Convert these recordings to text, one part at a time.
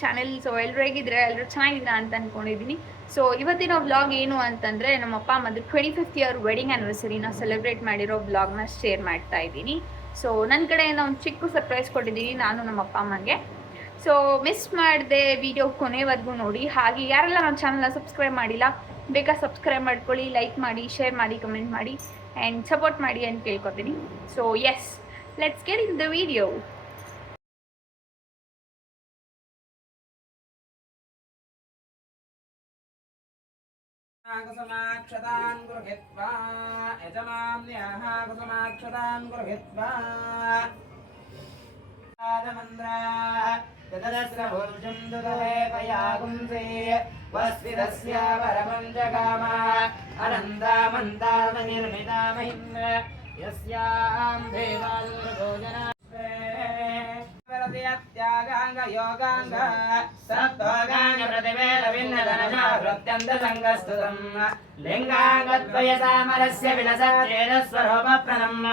Channel. So ಎಲ್ಲರೂ ಹೇಗಿದ್ರೆ, ಎಲ್ಲರೂ ಚೆನ್ನಾಗಿದ್ದೀರಾ ಅಂತ ಅಂದ್ಕೊಂಡಿದ್ದೀನಿ. ಸೊ ಇವತ್ತಿನ ವ್ಲಾಗ್ ಏನು ಅಂತಂದರೆ, ನಮ್ಮ ಅಪ್ಪ ಅಮ್ಮದು 25th ಇಯರ್ ವೆಡ್ಡಿಂಗ್ ಆ್ಯನಿವರ್ಸರಿನ ಸೆಲೆಬ್ರೇಟ್ ಮಾಡಿರೋ ವ್ಲಾಗ್ನ ಶೇರ್ ಮಾಡ್ತಾ ಇದ್ದೀನಿ. ಸೊ ನನ್ನ ಕಡೆಯಿಂದ ಒಂದು ಚಿಕ್ಕ ಸರ್ಪ್ರೈಸ್ ಕೊಟ್ಟಿದ್ದೀನಿ ನಾನು ನಮ್ಮ ಅಪ್ಪ ಅಮ್ಮಂಗೆ. ಸೊ ಮಿಸ್ ಮಾಡದೆ ವಿಡಿಯೋ ಕೊನೆವರೆಗೂ ನೋಡಿ. ಹಾಗೆ ಯಾರೆಲ್ಲ ನನ್ನ ಚಾನಲ್ನ ಸಬ್ಸ್ಕ್ರೈಬ್ ಮಾಡಿಲ್ಲ, ಬೇಗ ಸಬ್ಸ್ಕ್ರೈಬ್ ಮಾಡ್ಕೊಳ್ಳಿ, ಲೈಕ್ ಮಾಡಿ, ಶೇರ್ ಮಾಡಿ, ಕಮೆಂಟ್ ಮಾಡಿ ಆ್ಯಂಡ್ ಸಪೋರ್ಟ್ ಮಾಡಿ ಅಂತ ಕೇಳ್ಕೊತೀನಿ. So yes, let's get in the video. कुसुमाक्षतान् गृहीत्वा यजमान्याः कुसुमाक्षतान् गृहीत्वा तदस्रभूर्जं दुदवे पयागुंसे वस्विदस्य वरमं जगाम अनन्दामन्दारनिर्मितामहिन्द्र यस्यां देवाल्भोजना त्यागांग योगांग सत्त्वगांग प्रतिवेल भिन्नधनजा प्रत्यन्त संगस्तुतम् लिंगांगद्वय सामरस्य विलसच्चेद स्वरूपप्रदम्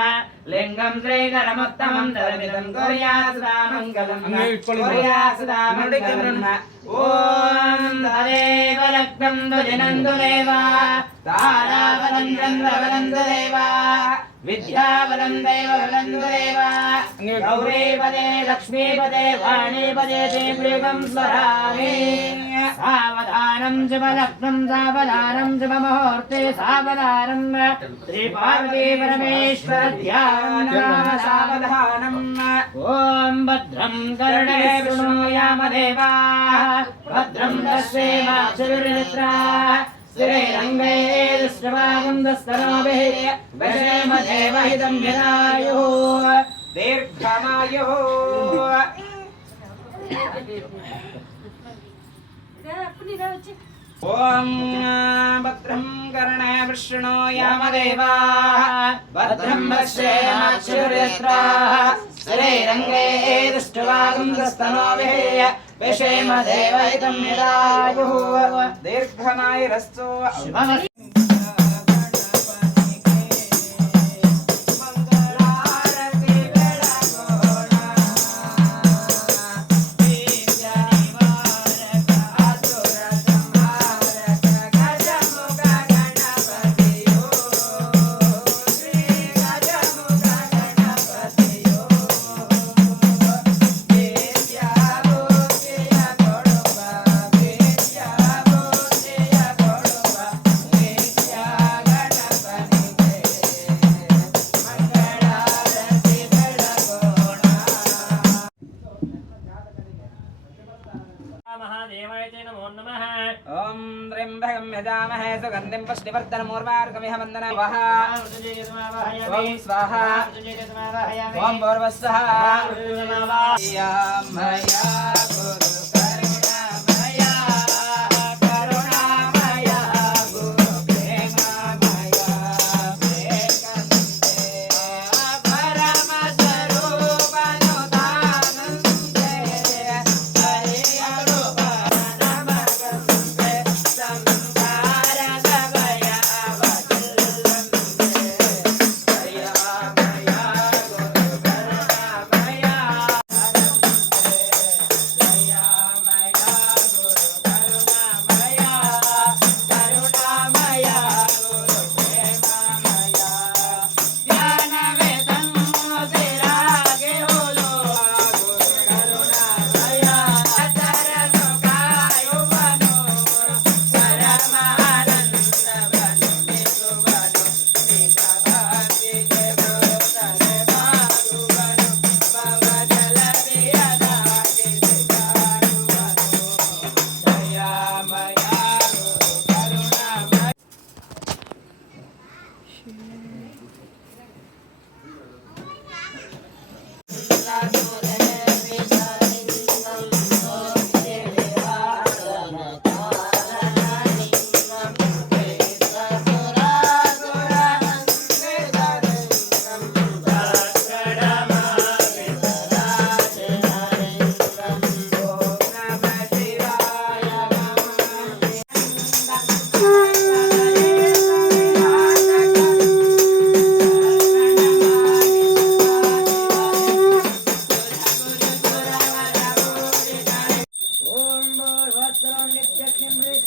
लिंगं श्रीकरमुत्तमं दर्पितं कुर्यात् सदा मङ्गलम् कुर्यात् सदा मङ्गलम् ॐ तदेव लग्नं दुजिनन्दु देवा ताराबलं चन्द्रबलं देवा विद्याबलं दैवबलं देवा गौरीपदे लक्ष्मीपदे वाणीपदे देवं स्मरामि सावधानं शुभलग्नं सावधानं शुभमुहूर्ते सावधानं श्रीपार्वती परमेश्वर ध्यानं सावधानम् ॐ भद्रं कर्णे शृणुयाम देवाः भद्रं पश्येमाक्षुर्निद्राः श्रीरङ्गे दृष्टवागन्धस्तनोभिः वशेमदेवहितं यदायुः दीर्घमायुः ॐ भद्रं कर्णे शृणुयाम देवाः भद्रं पश्येमाक्षुर्निद्राः श्रीरङ्गे दृष्टवागन्धस्तनोभिः वशेमदेवहितं यदायुः दीर्घमायुरस्तु ओम त्र्यंबकं यजामहे सुगन्धिं पुष्टिवर्धनमूर्वारुकमिह वन्दनामः ओम स्वाहा ओम भूर्भुवस्सुः मया गुरु करुणामया करुणामया गुरु प्रेममया प्रेमकन्ते परम स्वरूपनुदानन्दे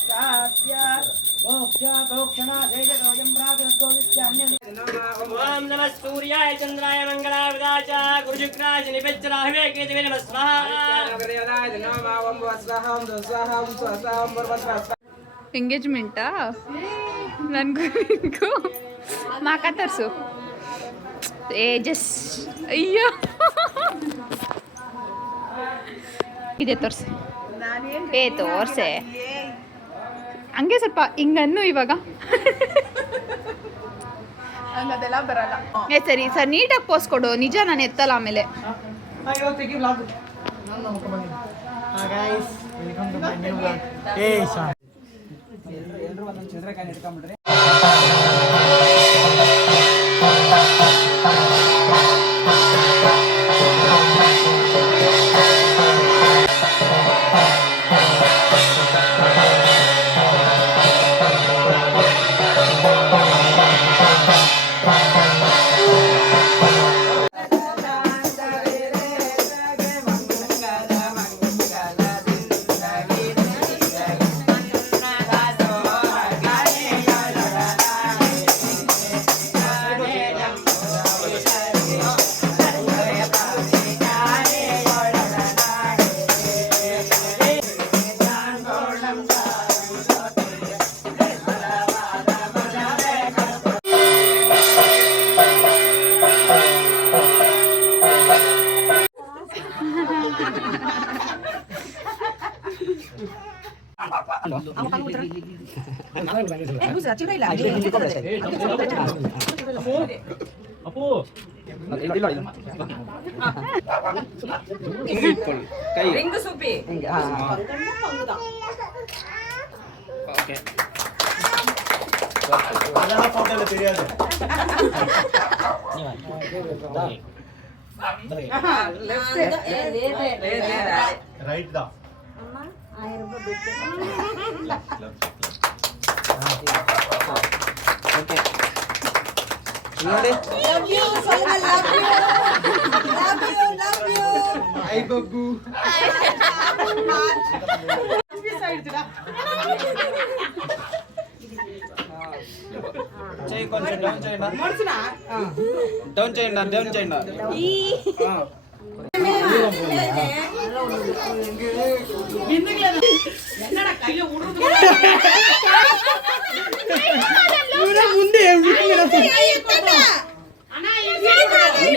ओम नमः सूर्याय चंद्राय मंगलाय बुधाय गुरुशुक्राय शनिश्चराय केतवे नमः स्वाहा ಎಂಗೇಜ್ಮೆಂಟಾ ನನಗೂ ಮಾಕ ತರಿಸು ಜಸ್ ಅಯ್ಯೋ ಇದೆ ತೋರ್ಸಿ ತೋರ್ಸೆ ಹಂಗೆ ಸ್ವಲ್ಪ ಹಿಂಗನ್ನು ಇವಾಗ ಅದೆಲ್ಲ ಬರಲ್ಲ. ಸರಿ ಸರ್ ನೀಟಾಗಿ ಪೋಸ್ ಕೊಡು ನಿಜ ನಾನು ಎತ್ತಲ್ಲ ಆಮೇಲೆ ಎಲ್ಲರೂ ಒಂದೊಂದು ಚಂದ್ರಕಾಯಿ ಇಟ್ಕೊಂಡ್ಬಿಡ್ರಿ. ರಿಂಗ್ ಸೂಪಿ ರೈಟ್ ದಾ ಓಕೆ ನೋಡಿ ಐ ಬಗ್ಗು చేయి కొంచెం డౌన్ చేయండి డౌన్ చేయండి డౌన్ చేయండి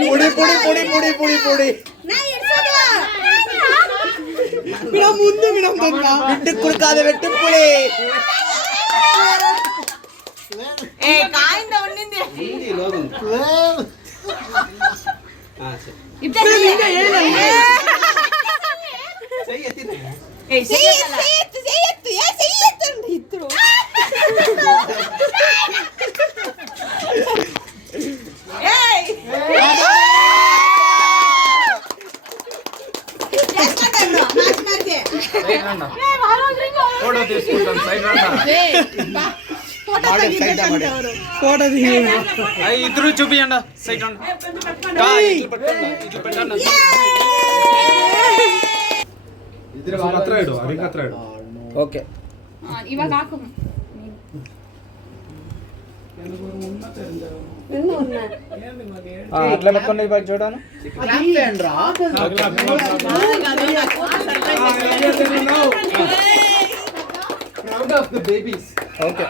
పొడి పొడి పొడి పొడి పొడి పొడి ముందు విట్టు కుడుకాదు వెట్టు పులి ಕಾಯಿಂದ ಉಣ್ಣಿಂದೆ ఫోటో తీసుకుంటాం సైడ్ ఇద్దరు చూపియండి సైడ్ ಹತ್ರ ಇಡು ಅದಕ್ಕೆ ಹತ್ರ ಇಡು ఓకే ಇವಾಗ ಹಾಕು అట్లా పెట్టుకోండి ఇವಾಗ చూడాను proud of the babies okay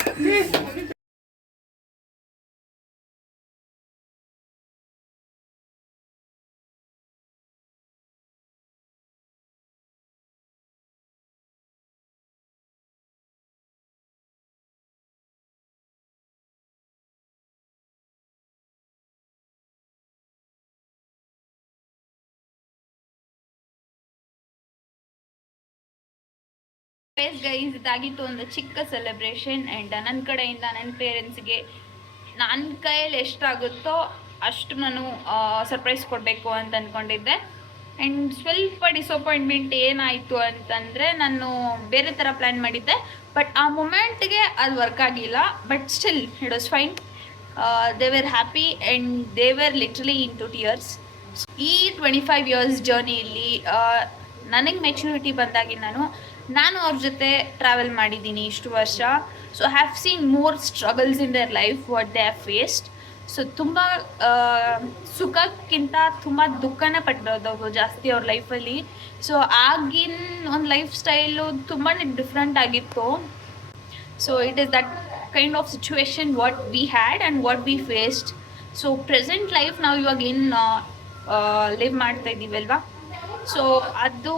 guys ಇದಾಗಿತ್ತು ಒಂದು ಚಿಕ್ಕ ಸೆಲೆಬ್ರೇಷನ್ ಆ್ಯಂಡ್ ನನ್ನ ಕಡೆಯಿಂದ ನನ್ನ ಪೇರೆಂಟ್ಸ್ಗೆ ನನ್ನ ಕೈಯಲ್ಲಿ ಎಷ್ಟಾಗುತ್ತೋ ಅಷ್ಟು ನಾನು ಸರ್ಪ್ರೈಸ್ ಕೊಡಬೇಕು ಅಂತ ಅಂದ್ಕೊಂಡಿದ್ದೆ ಆ್ಯಂಡ್ ಸ್ವಲ್ಪ ಡಿಸಪಾಯಿಂಟ್ಮೆಂಟ್ ಏನಾಯಿತು ಅಂತಂದರೆ ನಾನು ಬೇರೆ ಥರ ಪ್ಲ್ಯಾನ್ ಮಾಡಿದ್ದೆ ಬಟ್ ಆ ಮೂಮೆಂಟ್ಗೆ ಅದು ವರ್ಕ್ ಆಗಿಲ್ಲ but still it was fine they were happy and they were literally in to tears ಈ 25 ಇಯರ್ಸ್ ಜರ್ನಿಯಲ್ಲಿ ನನಗೆ ಮೆಚ್ಯೂರಿಟಿ ಬಂದಾಗಿ ನಾನು ನಾನು ಅವ್ರ ಜೊತೆ ಟ್ರಾವೆಲ್ ಮಾಡಿದ್ದೀನಿ ಇಷ್ಟು ವರ್ಷ. So have seen more struggles in their life what they have faced. So ತುಂಬ ಸುಖಕ್ಕಿಂತ ತುಂಬ ದುಃಖನೇ ಪಟ್ಟಿರೋದು ಜಾಸ್ತಿ ಅವ್ರ ಲೈಫಲ್ಲಿ. ಸೊ ಆಗಿನ ಒಂದು ಲೈಫ್ ಸ್ಟೈಲು ತುಂಬಾ ಡಿಫ್ರೆಂಟ್ ಆಗಿತ್ತು. So it is that kind of situation what we had and what we faced. So present life ನಾವು ಇವಾಗ ಏನು ಲಿವ್ ಮಾಡ್ತಾ ಇದ್ದೀವಲ್ವಾ, ಸೊ ಅದು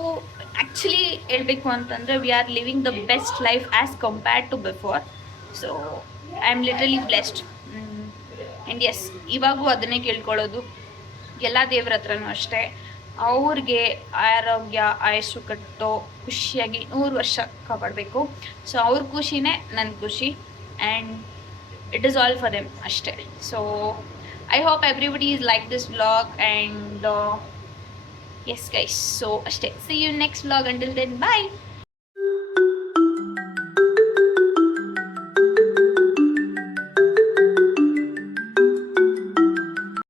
ಆ್ಯಕ್ಚುಲಿ ಹೇಳಬೇಕು ಅಂತಂದರೆ we are living the best life as compared to before. So I am literally blessed. And yes, ಇವಾಗೂ ಅದನ್ನೇ ಕೇಳ್ಕೊಳ್ಳೋದು ಎಲ್ಲ ದೇವ್ರ ಹತ್ರನೂ ಅಷ್ಟೇ, ಅವ್ರಿಗೆ ಆರೋಗ್ಯ ಆಯಸ್ಸು ಕಟ್ಟೋ ಖುಷಿಯಾಗಿ 100 ವರ್ಷ ಕಾಪಾಡಬೇಕು. ಸೊ ಅವ್ರ ಖುಷಿನೇ ನನ್ನ ಖುಷಿ and it is all for them ಅಷ್ಟೇ. So I hope everybody is like this vlog and yes guys, so stay, see you next vlog. Until then, bye.